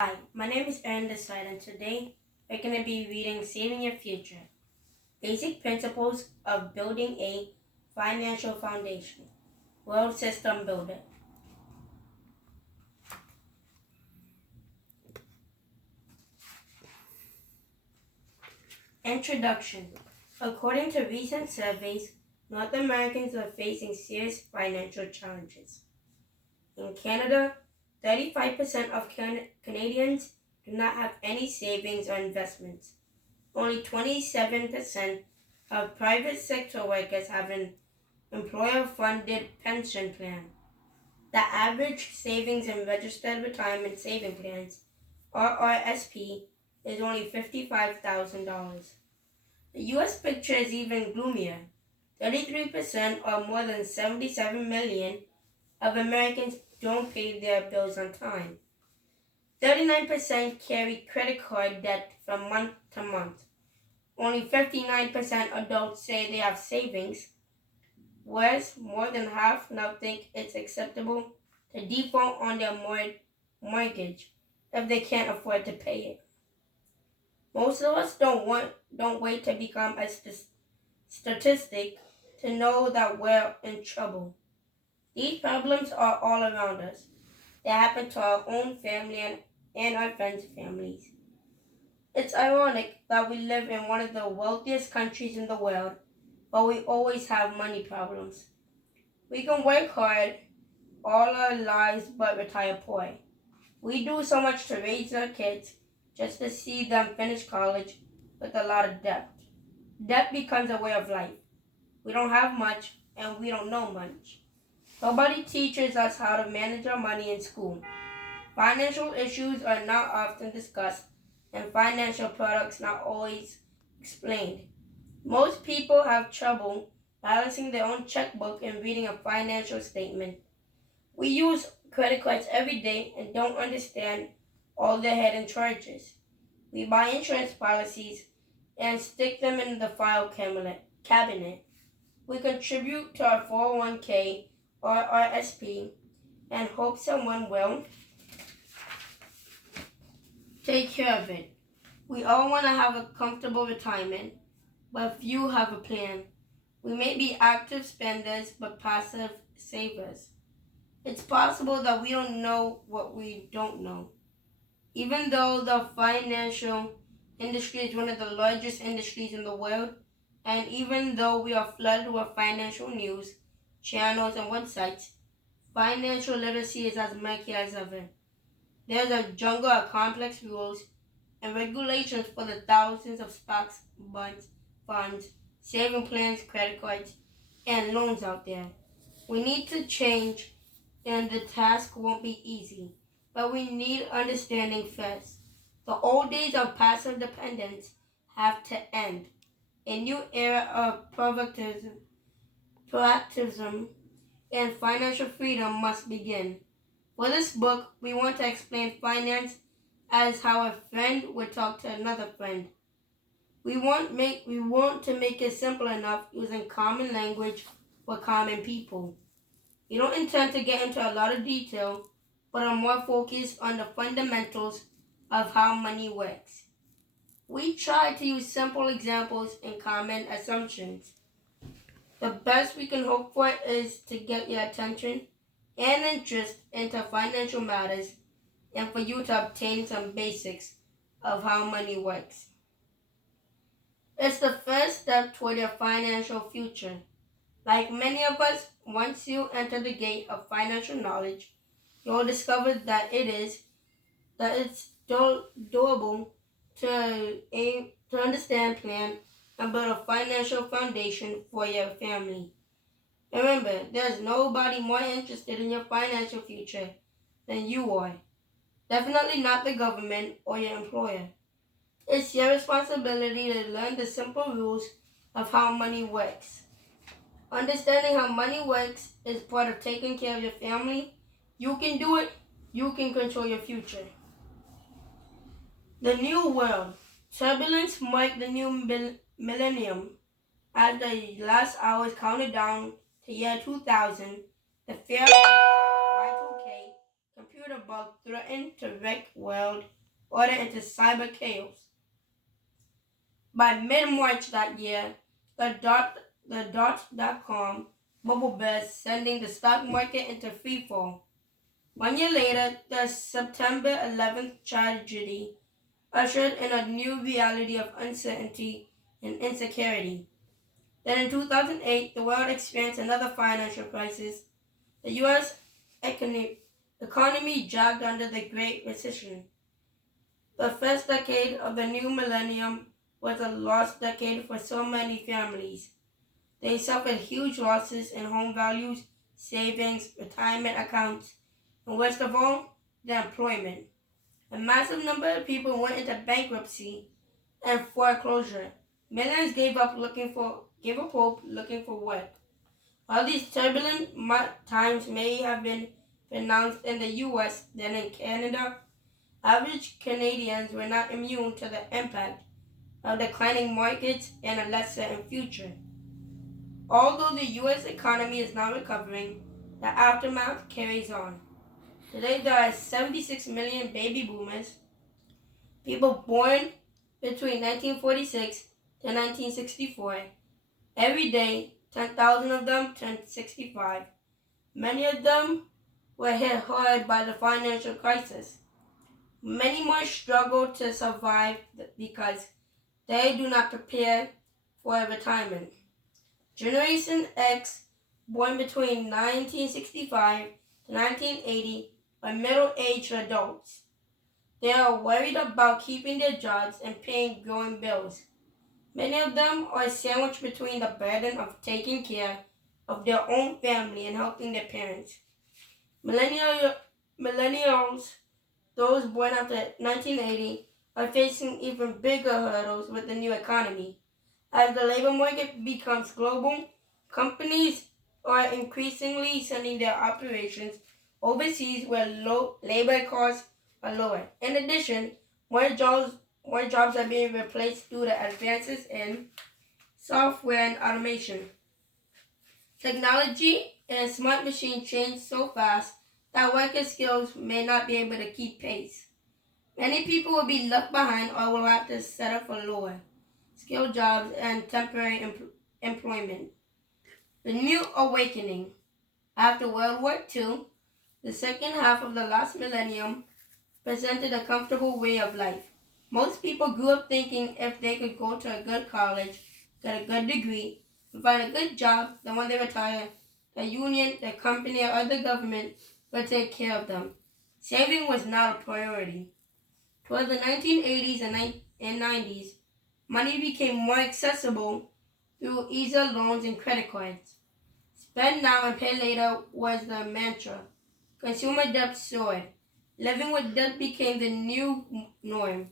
Hi, my name is Aaron Desai, and today we're going to be reading Saving Your Future, Basic Principles of Building a Financial Foundation, World System Builder. Introduction. According to recent surveys, North Americans are facing serious financial challenges. In Canada, 35% of Canadians do not have any savings or investments. Only 27% of private sector workers have an employer-funded pension plan. The average savings in registered retirement saving plans, RRSP, is only $55,000. The U.S. picture is even gloomier. 33%, or more than 77 million, of Americans don't pay their bills on time. 39% carry credit card debt from month to month. Only 59% adults say they have savings, whereas more than half now think it's acceptable to default on their mortgage if they can't afford to pay it. Most of us don't wait to become a statistic to know that we're in trouble. These problems are all around us. They happen to our own family and our friends' families. It's ironic that we live in one of the wealthiest countries in the world, but we always have money problems. We can work hard all our lives but retire poor. We do so much to raise our kids just to see them finish college with a lot of debt. Debt becomes a way of life. We don't have much and we don't know much. Nobody teaches us how to manage our money in school. Financial issues are not often discussed and financial products not always explained. Most people have trouble balancing their own checkbook and reading a financial statement. We use credit cards every day and don't understand all the hidden charges. We buy insurance policies and stick them in the file cabinet. We contribute to our 401k or RSP and hope someone will take care of it. We all want to have a comfortable retirement, but few have a plan. We may be active spenders but passive savers. It's possible that we don't know what we don't know. Even though the financial industry is one of the largest industries in the world, and even though we are flooded with financial news, channels, and websites, financial literacy is as murky as ever. There's a jungle of complex rules and regulations for the thousands of stocks, bonds, funds, saving plans, credit cards, and loans out there. We need to change, and the task won't be easy, but we need understanding first. The old days of passive dependence have to end. A new era of proactivism and financial freedom must begin. For this book, we want to explain finance as how a friend would talk to another friend. We want to make it simple enough using common language for common people. We don't intend to get into a lot of detail, but are more focused on the fundamentals of how money works. We try to use simple examples and common assumptions. The best we can hope for is to get your attention and interest into financial matters and for you to obtain some basics of how money works. It's the first step toward your financial future. Like many of us, once you enter the gate of financial knowledge, you'll discover that it's doable to understand, plan, and build a financial foundation for your family. Remember, there's nobody more interested in your financial future than you are. Definitely not the government or your employer. It's your responsibility to learn the simple rules of how money works. Understanding how money works is part of taking care of your family. You can do it. You can control your future. The New World. Turbulence marked the new millennium. As the last hours counted down to year 2000, the fear of Y2K, computer computer bug threatened to wreck world order into cyber chaos. By mid-March that year, the .com mobile buzz sending the stock market into freefall. 1 year later, the September 11th tragedy ushered in a new reality of uncertainty and insecurity. Then in 2008, the world experienced another financial crisis. The U.S. economy dragged under the Great Recession. The first decade of the new millennium was a lost decade for so many families. They suffered huge losses in home values, savings, retirement accounts, and worst of all, their employment. A massive number of people went into bankruptcy and foreclosure. Millions gave up hope looking for work. While these turbulent times may have been pronounced in the U.S. than in Canada, average Canadians were not immune to the impact of declining markets and a less certain future. Although the U.S. economy is now recovering, the aftermath carries on. Today there are 76 million baby boomers, people born between 1946 to 1964. Every day, 10,000 of them turned 65. Many of them were hit hard by the financial crisis. Many more struggle to survive because they do not prepare for retirement. Generation X, born between 1965 to 1980, are middle-aged adults. They are worried about keeping their jobs and paying growing bills. Many of them are sandwiched between the burden of taking care of their own family and helping their parents. Millennials, those born after 1980, are facing even bigger hurdles with the new economy. As the labor market becomes global, companies are increasingly sending their operations overseas where low labor costs are lower. In addition, more jobs are being replaced due to advances in software and automation. Technology and smart machines change so fast that worker skills may not be able to keep pace. Many people will be left behind or will have to settle for lower skilled jobs and temporary employment. The New Awakening. After World War II, the second half of the last millennium presented a comfortable way of life. Most people grew up thinking if they could go to a good college, get a good degree, and find a good job, then when they retire, the union, the company, or the government would take care of them. Saving was not a priority. Toward the 1980s and 90s, money became more accessible through easier loans and credit cards. Spend now and pay later was the mantra. Consumer debt soared. Living with debt became the new norm.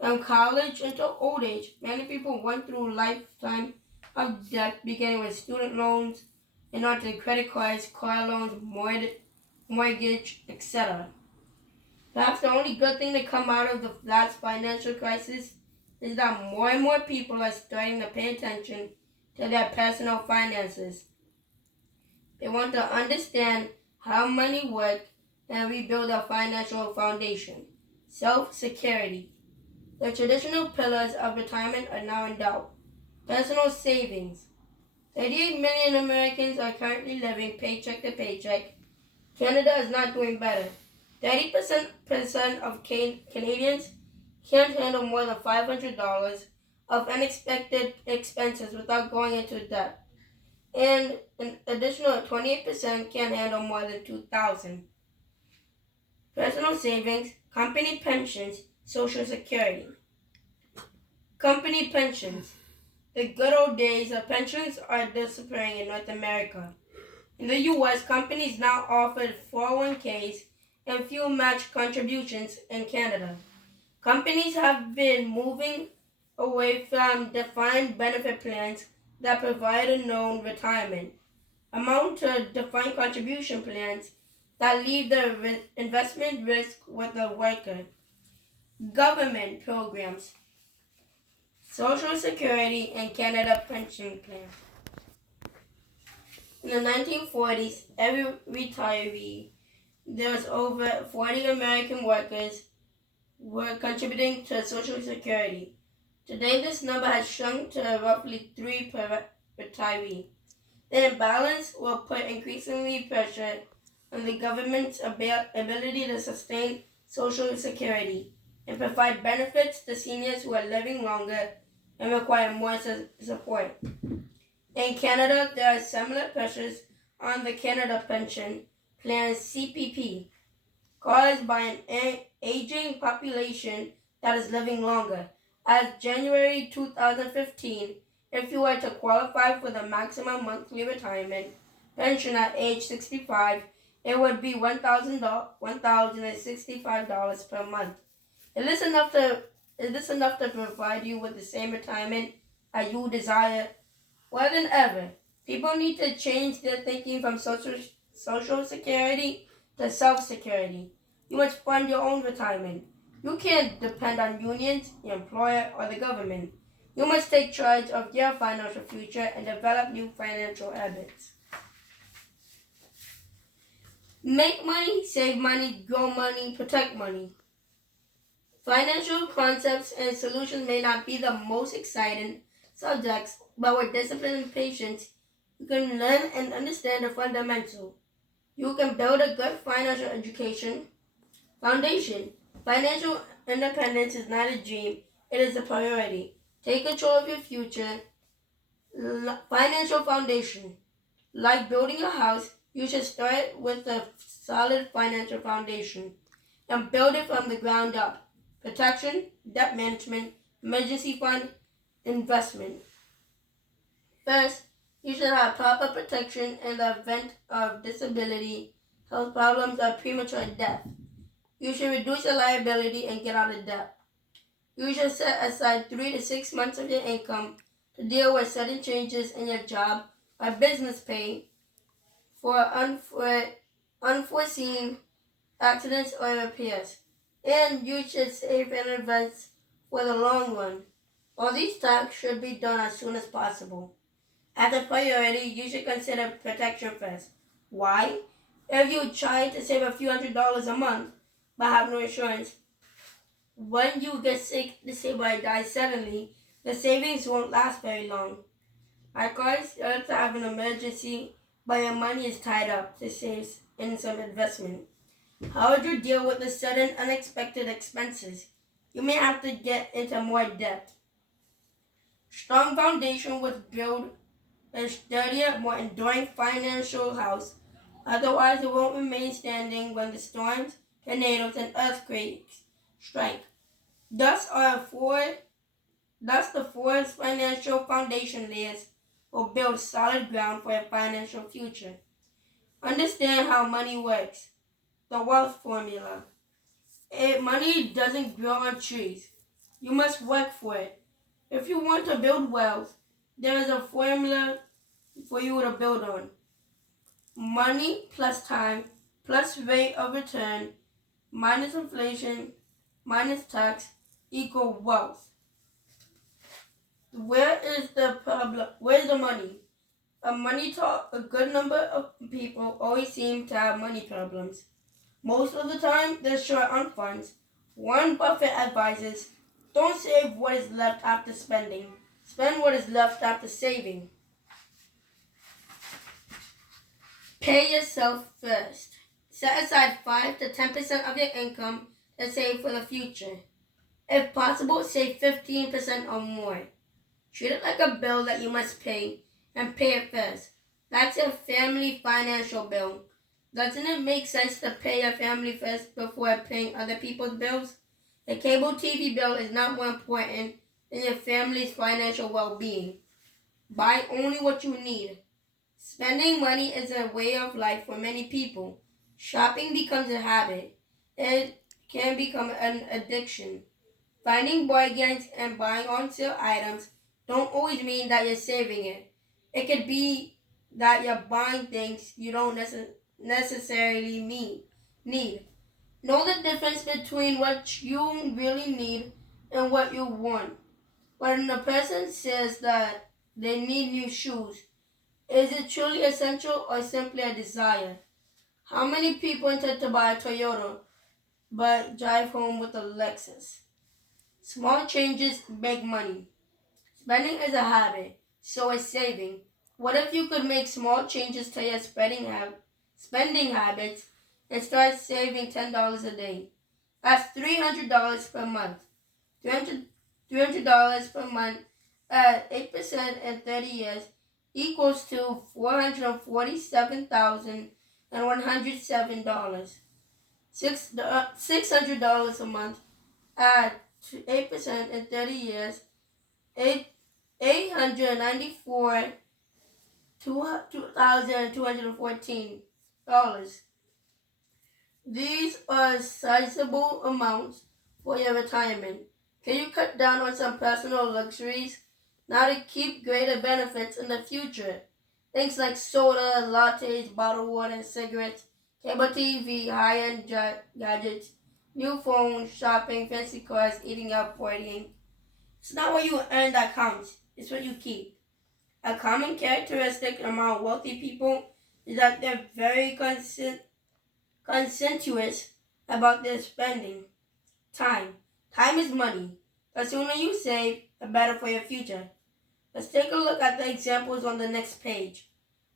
From college until old age, many people went through a lifetime of debt, beginning with student loans and on to credit cards, car loans, mortgage, etc. Perhaps the only good thing to come out of the last financial crisis is that more and more people are starting to pay attention to their personal finances. They want to understand how money works and rebuild a financial foundation. Self-security. The traditional pillars of retirement are now in doubt. Personal savings. 38 million Americans are currently living paycheck to paycheck. Canada is not doing better. 30% of Canadians can't handle more than $500 of unexpected expenses without going into debt. And an additional 28% can't handle more than $2,000. Personal savings, company pensions, Social Security. Company pensions. The good old days of pensions are disappearing in North America. In the U.S., companies now offer 401ks and fuel match contributions in Canada. Companies have been moving away from defined benefit plans that provide a known retirement amount to defined contribution plans that leave the investment risk with the worker. Government programs, Social Security and Canada pension plans. In the 1940s, every retiree there's over 40 American workers were contributing to Social Security. Today, this number has shrunk to roughly 3 per retiree. The imbalance will put increasingly pressure on the government's ability to sustain Social Security and provide benefits to seniors who are living longer and require more support. In Canada, there are similar pressures on the Canada Pension Plan CPP, caused by an aging population that is living longer. As January 2015, if you were to qualify for the maximum monthly retirement pension at age 65, it would be $1,065 per month. Is this enough to provide you with the same retirement as you desire? More than ever, people need to change their thinking from social security to self-security. You must fund your own retirement. You can't depend on unions, your employer, or the government. You must take charge of your financial future and develop new financial habits. Make money, save money, grow money, protect money. Financial concepts and solutions may not be the most exciting subjects, but with discipline and patience, you can learn and understand the fundamentals. You can build a good financial education foundation. Financial independence is not a dream, it is a priority. Take control of your future. Financial foundation. Like building a house, you should start with a solid financial foundation and build it from the ground up. Protection, debt management, emergency fund, investment. First, you should have proper protection in the event of disability, health problems, or premature death. You should reduce your liability and get out of debt. You should set aside 3 to 6 months of your income to deal with sudden changes in your job or business pay for unforeseen accidents or repairs. And you should save and invest for the long run. All these tasks should be done as soon as possible. As a priority, you should consider protection first. Why? If you try to save a few $100s a month but have no insurance, when you get sick, disabled, or die suddenly, the savings won't last very long. Likewise, you have to have an emergency, but your money is tied up to save in some investment. How would you deal with the sudden, unexpected expenses? You may have to get into more debt. Strong foundation would build a sturdier, more enduring financial house. Otherwise, it won't remain standing when the storms, tornadoes, and earthquakes strike. Thus, the four financial foundation layers will build solid ground for a financial future. Understand how money works. The wealth formula. Money doesn't grow on trees. You must work for it. If you want to build wealth, there is a formula for you to build on. Money plus time plus rate of return minus inflation minus tax equal wealth. Where is the problem? Where's the money? A good number of people always seem to have money problems. Most of the time, they're short on funds. Warren Buffett advises, don't save what is left after spending. Spend what is left after saving. Pay yourself first. Set aside 5 to 10% of your income to save for the future. If possible, save 15% or more. Treat it like a bill that you must pay and pay it first. That's a family financial bill. Doesn't it make sense to pay your family first before paying other people's bills? A cable TV bill is not more important than your family's financial well-being. Buy only what you need. Spending money is a way of life for many people. Shopping becomes a habit. It can become an addiction. Finding bargains and buying on sale items don't always mean that you're saving it. It could be that you're buying things you don't necessarily need. Know the difference between what you really need and what you want. When a person says that they need new shoes, is it truly essential or simply a desire? How many people intend to buy a Toyota but drive home with a Lexus? Small changes, big money. Spending is a habit, so is saving. What if you could make small changes to your spending habits and start saving $10 a day? That's $300 per month. $300 per month at 8% in 30 years equals to $447,107. $600 a month at 8% in 30 years, $894,214. These are sizable amounts for your retirement. Can you cut down on some personal luxuries now to keep greater benefits in the future? Things like soda, lattes, bottled water, cigarettes, cable TV, high-end gadgets, new phones, shopping, fancy cars, eating out, partying. It's not what you earn that counts. It's what you keep. A common characteristic among wealthy people is that they're very conscientious about their spending. Time. Time is money. The sooner you save, the better for your future. Let's take a look at the examples on the next page.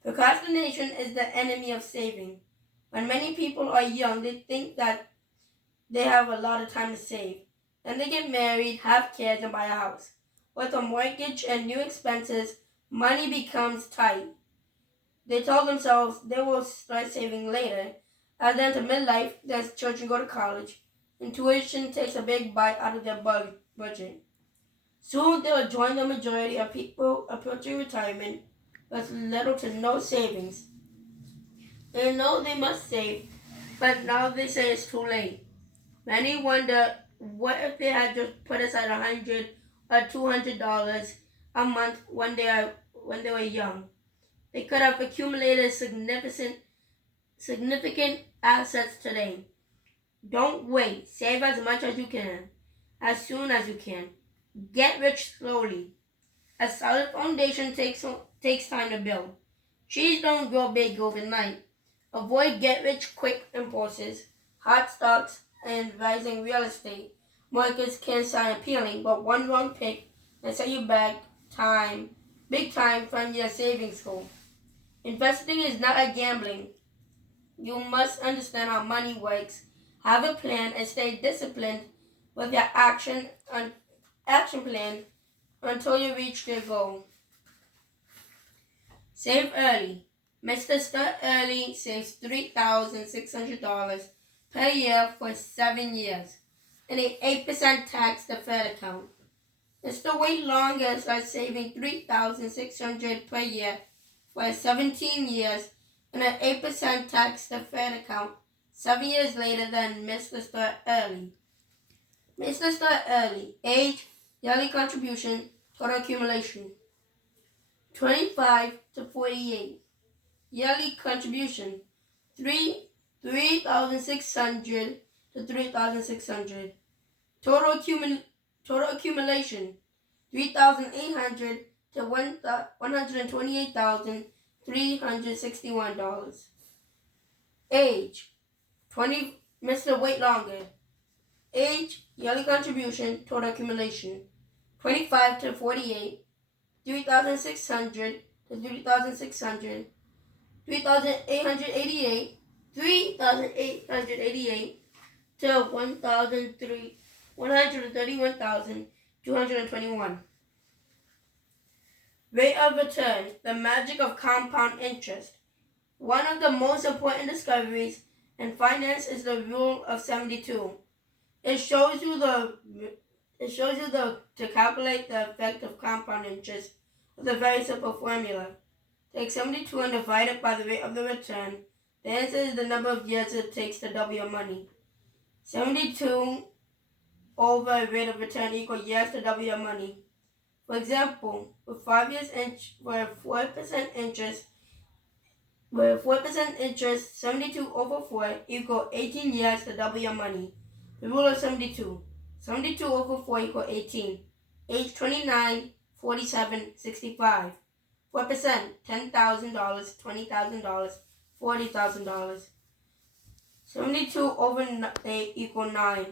Procrastination is the enemy of saving. When many people are young, they think that they have a lot of time to save. Then they get married, have kids, and buy a house. With a mortgage and new expenses, money becomes tight. They tell themselves they will start saving later. As they enter midlife, their children go to college, and tuition takes a big bite out of their budget. Soon they will join the majority of people approaching retirement with little to no savings. They know they must save, but now they say it's too late. Many wonder what if they had just put aside $100 or $200 a month when they were young. They could have accumulated significant assets today. Don't wait. Save as much as you can, as soon as you can. Get rich slowly. A solid foundation takes time to build. Trees don't grow big overnight. Avoid get-rich-quick impulses. Hot stocks and rising real estate markets can sound appealing, but one wrong pick can set you back big time from your savings goal. Investing is not a gambling. You must understand how money works, have a plan, and stay disciplined with your action plan until you reach your goal. Save early. Mr. Start Early saves $3,600 per year for 7 years in an 8% tax-deferred account. Mr. Wait Longer starts saving $3,600 per year for 17 years in an 8% tax-deferred account 7 years later than Mr. Start Early. Mr. Start Early. Age, yearly contribution, total accumulation. 25 to 48. Yearly contribution. $3,600 to $3,600. Total accumulation. $3,800 to $128,361. Age. 20. Mr. Wait Longer. Age, yearly contribution, total accumulation. 25 to 48. $3,600 to $3,600. $3,888 to $131,221. Rate of return, the magic of compound interest. One of the most important discoveries in finance is the rule of 72. It shows you to calculate the effect of compound interest with a very simple formula. Take 72 and divide it by the rate of the return. The answer is the number of years it takes to double your money. 72 over rate of return equals years to double your money. For example, with 4% interest, 72 over 4 equals 18 years to double your money. The rule of 72. 72 over 4 equals 18. Age 29, 47, 65. 4%, $10,000, $20,000, $40,000. 72 over 8 equals 9.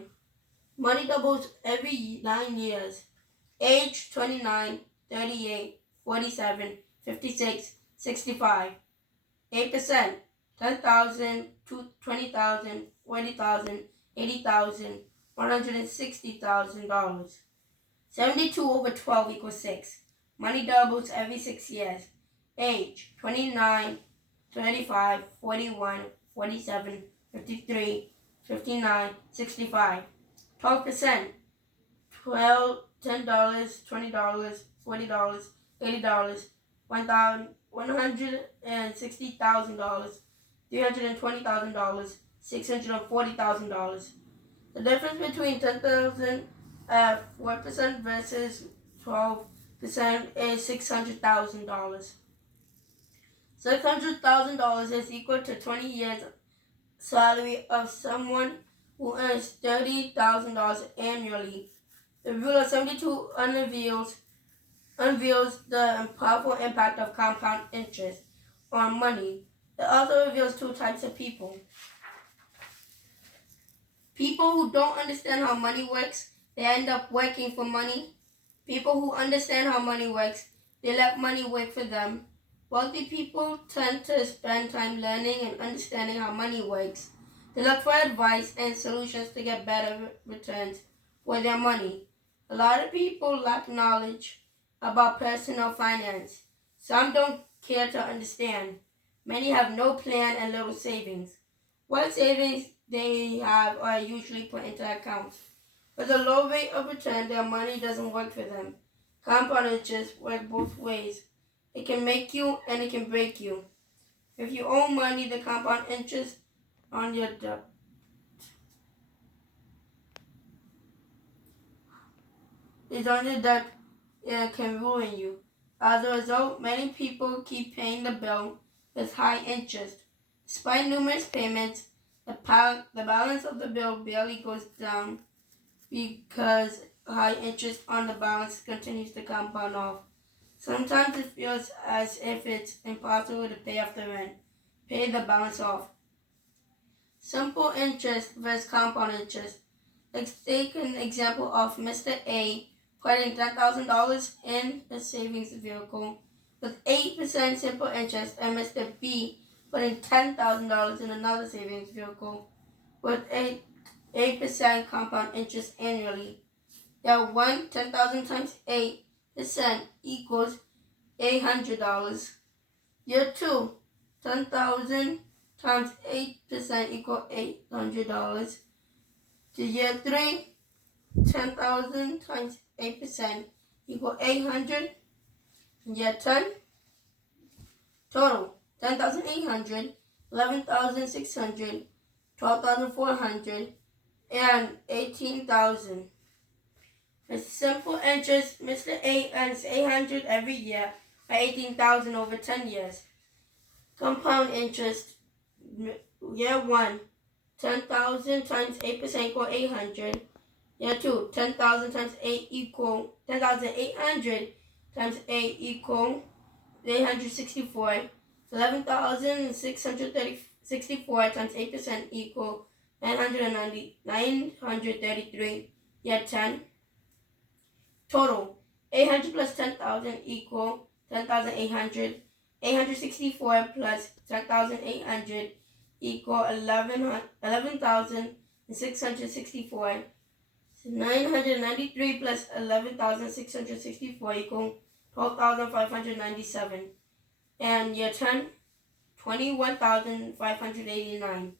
Money doubles every 9 years. Age 29, 38, 47, 56, 65. 8%, 10,000, 20,000, 40,000, 80,000, $160,000. 72 over 12 equals 6. Money doubles every 6 years. Age 29, 35, 41, 47, 53, 59, 65. 12%, $10, $20, $40, $80, $160,000, $320,000, $640,000. The difference between 10,000 at 4% versus 12% is $600,000. $600,000 is equal to 20 years salary of someone who earns $30,000 annually. The rule of 72 unveils the powerful impact of compound interest on money. It also reveals two types of people. People who don't understand how money works, they end up working for money. People who understand how money works, they let money work for them. Wealthy people tend to spend time learning and understanding how money works. They look for advice and solutions to get better returns for their money. A lot of people lack knowledge about personal finance. Some don't care to understand. Many have no plan and little savings. What savings they have are usually put into accounts. With a low rate of return, their money doesn't work for them. Compound interest works both ways. It can make you and it can break you. If you owe money, the compound interest on your debt is on your debt, it can ruin you. As a result, many people keep paying the bill with high interest. Despite numerous payments, the balance of the bill barely goes down because high interest on the balance continues to compound off. Sometimes it feels as if it's impossible to pay off the rent, pay the balance off. Simple interest versus compound interest. Let's take an example of Mr. A putting $10,000 in a savings vehicle with 8% simple interest, and Mr. B putting $10,000 in another savings vehicle with 8% compound interest annually. Year 1, 10,000 times 8% equals $800. Year 2, 10,000 times 8% equals $800. To year 3, 10,000 times 8% equals 800. Year 10, total 10,800, 11,600, 12,400, and 18,000. With simple interest, Mr. A earns $800 every year or $18,000 over 10 years. Compound interest, year 1, 10,000 times 8% equals 800. Year 2, 10,000 times 8 equal 10,800 times 8 equal 864. 11,664 times 8% equal 933. Year 10, total 800 plus 10,000 equal 10,800. 864 plus 10,800 equal 11,664. 993 plus 11,664 equal 12,597. And year 10, 21,589.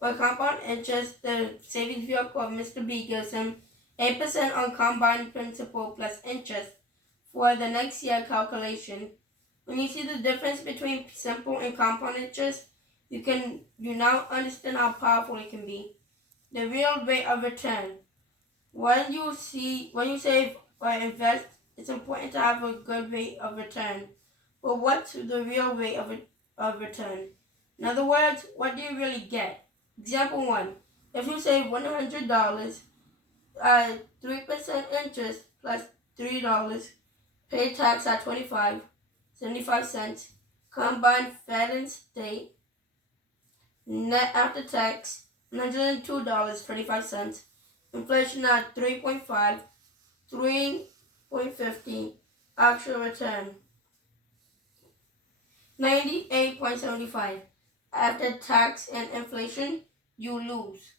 For compound interest, the savings vehicle of Mr. B gives him 8% on combined principal plus interest for the next year calculation. When you see the difference between simple and compound interest, you now understand how powerful it can be. The real rate of return. When you save or invest, it's important to have a good rate of return. But what's the real rate of return? In other words, what do you really get? Example 1. If you save $100, 3% interest plus $3, pay tax at 75 cents, combine Fed and state, net after tax $102.35. Inflation at 3.5, 3.50. Actual return 98.75. After tax and inflation, you lose.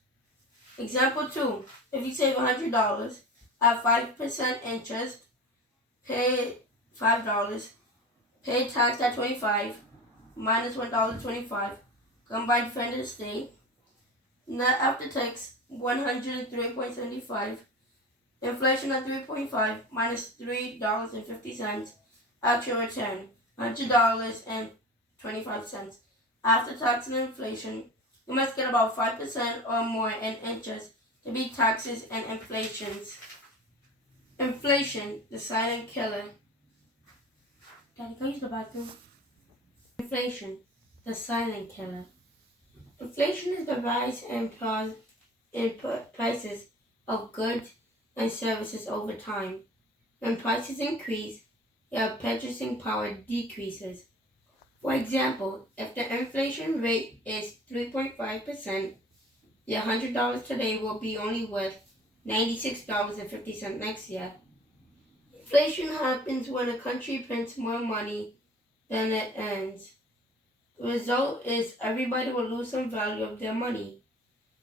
Example 2. If you save $100 at 5% interest, pay $5, pay tax at 25, minus $1.25, combined friend estate, net after tax 103.75, inflation at 3.5, minus $3.50, actual return $100.25. After tax and inflation, you must get about 5% or more in interest to beat taxes and inflations. Inflation, the silent killer. Daddy, go use the bathroom. Inflation, the silent killer. Inflation is the rise in prices of goods and services over time. When prices increase, your purchasing power decreases. For example, if the inflation rate is 3.5%, your $100 today will be only worth $96.50 next year. Inflation happens when a country prints more money than it earns. The result is everybody will lose some value of their money.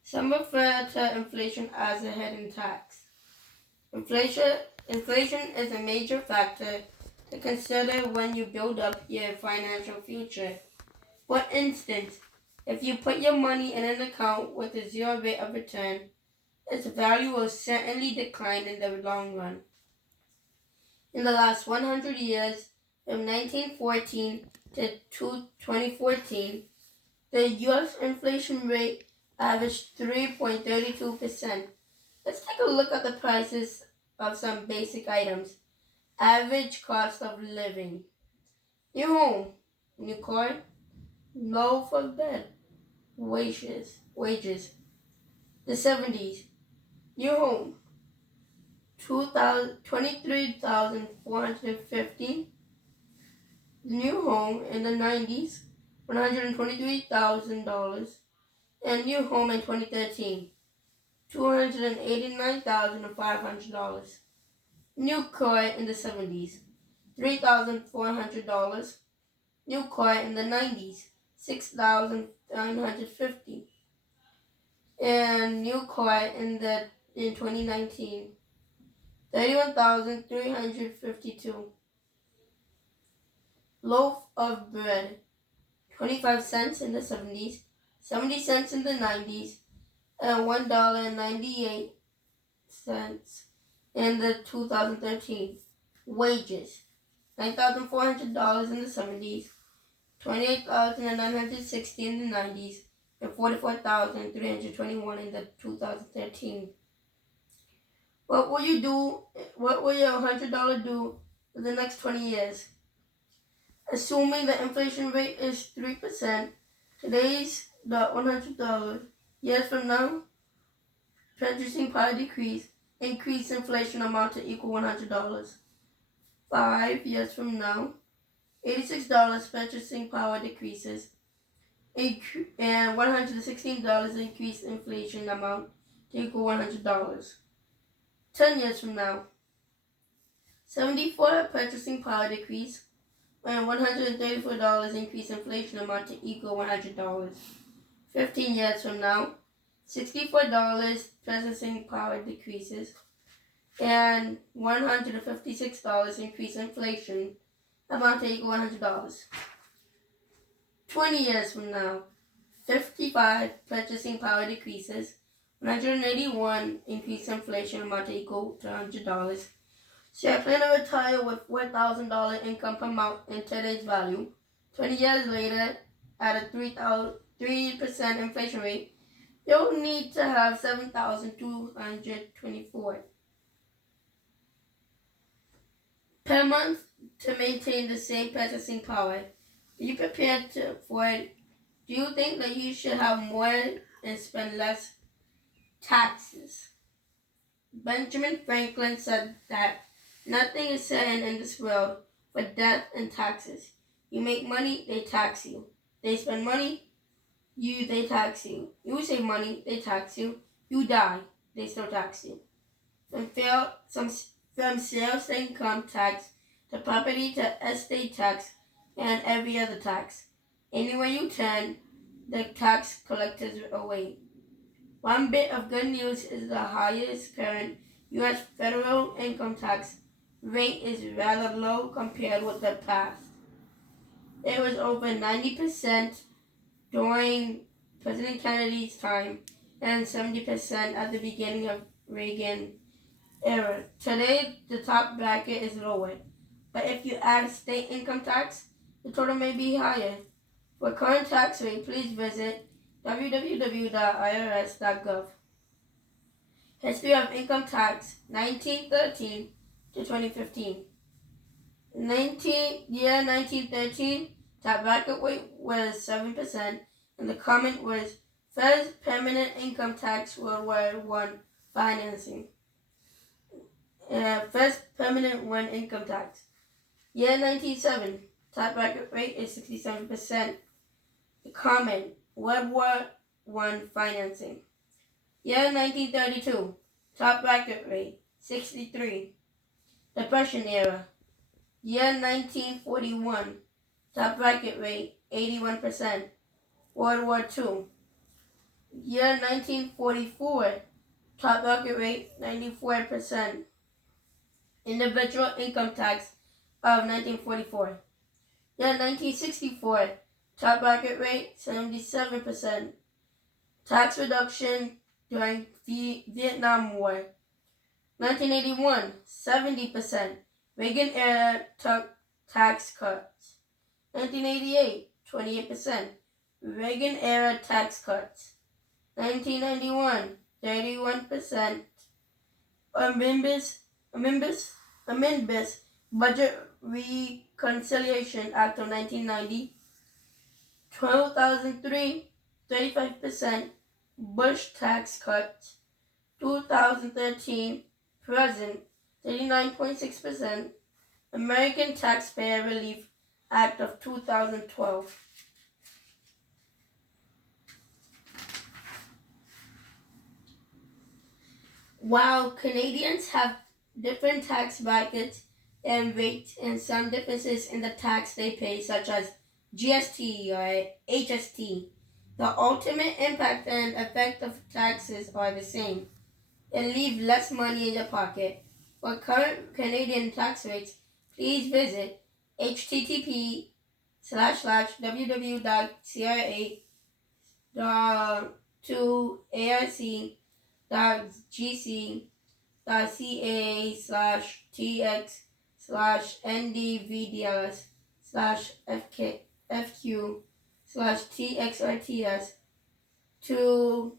Some refer to inflation as a hidden tax. Inflation is a major factor to consider when you build up your financial future. For instance, if you put your money in an account with a zero rate of return, its value will certainly decline in the long run. In the last 100 years, from 1914 to 2014, the U.S. inflation rate averaged 3.32%. Let's take a look at the prices of some basic items. Average cost of living. New home, new car, loaf of bread, wages. The 70s, new home, 23,450. New home in the 90s, $123,000. And new home in 2013, $289,500. New car in the 70s, $3,400. New car in the 90s, $6,950. And new car in 2019, $31,352. Loaf of bread, 25 cents in the 70s, 70 cents in the 90s, and $1.98 in the 2013. Wages, $9,400 in the 70s, $28,960 in the 90s, and $44,321 in the 2013. What will your $100 do for the next 20 years? Assuming the inflation rate is 3%, today's $100. Years from now, purchasing power decrease, increased inflation amount to equal $100. 5 years from now, $86 purchasing power decreases, and $116 increased inflation amount to equal $100. 10 years from now, 74 purchasing power decrease, and $134 increase inflation amount to equal $100. 15 years from now, $64 purchasing power decreases, and $156 increase inflation amount to equal $100. 20 years from now, 55 purchasing power decreases, 181 increase inflation amount to equal to $100. So I plan to retire with $4,000 income per month in today's value. 20 years later, at a 3% inflation rate, you'll need to have $7,224 per month to maintain the same purchasing power. Are you prepared for it? Do you think that you should have more and spend less? Taxes. Benjamin Franklin said that nothing is certain in this world but death and taxes. You make money, they tax you. They spend money, they tax you. You save money, they tax you. You die, they still tax you. From sales to income tax to property to estate tax and every other tax. Anywhere you turn, the tax collectors away. One bit of good news is the highest current U.S. federal income tax rate is rather low compared with the past. It was over 90% during President Kennedy's time and 70% at the beginning of Reagan era. Today, the top bracket is lower, but if you add state income tax, the total may be higher. For current tax rate, please visit www.irs.gov. History of income tax, 1913 to 2015. 1913, top bracket rate was 7%, and the comment was first permanent income tax World War I financing. First permanent one income tax. Year 1907, top bracket rate is 67%. The comment, World War I financing. Year 1932, top bracket rate 63. Depression era. Year 1941, top bracket rate 81%. World War II. Year 1944, top bracket rate 94%. Individual income tax of 1944. Year 1964, top bracket rate 77%. Tax reduction during the Vietnam War. 1981, 70%. Reagan era tax cuts. 1988, 28%. Reagan era tax cuts. 1991, 31%. Omnibus Budget Reconciliation Act of 1990. 2003, 35%. Bush tax cuts. 2013, present, 39.6%. American Taxpayer Relief Act of 2012. While Canadians have different tax brackets and rates and some differences in the tax they pay, such as GST or HST, the ultimate impact and effect of taxes are the same and leave less money in your pocket. For current Canadian tax rates, please visit http://www.cra.gc.ca/ndvds/fq/txrts to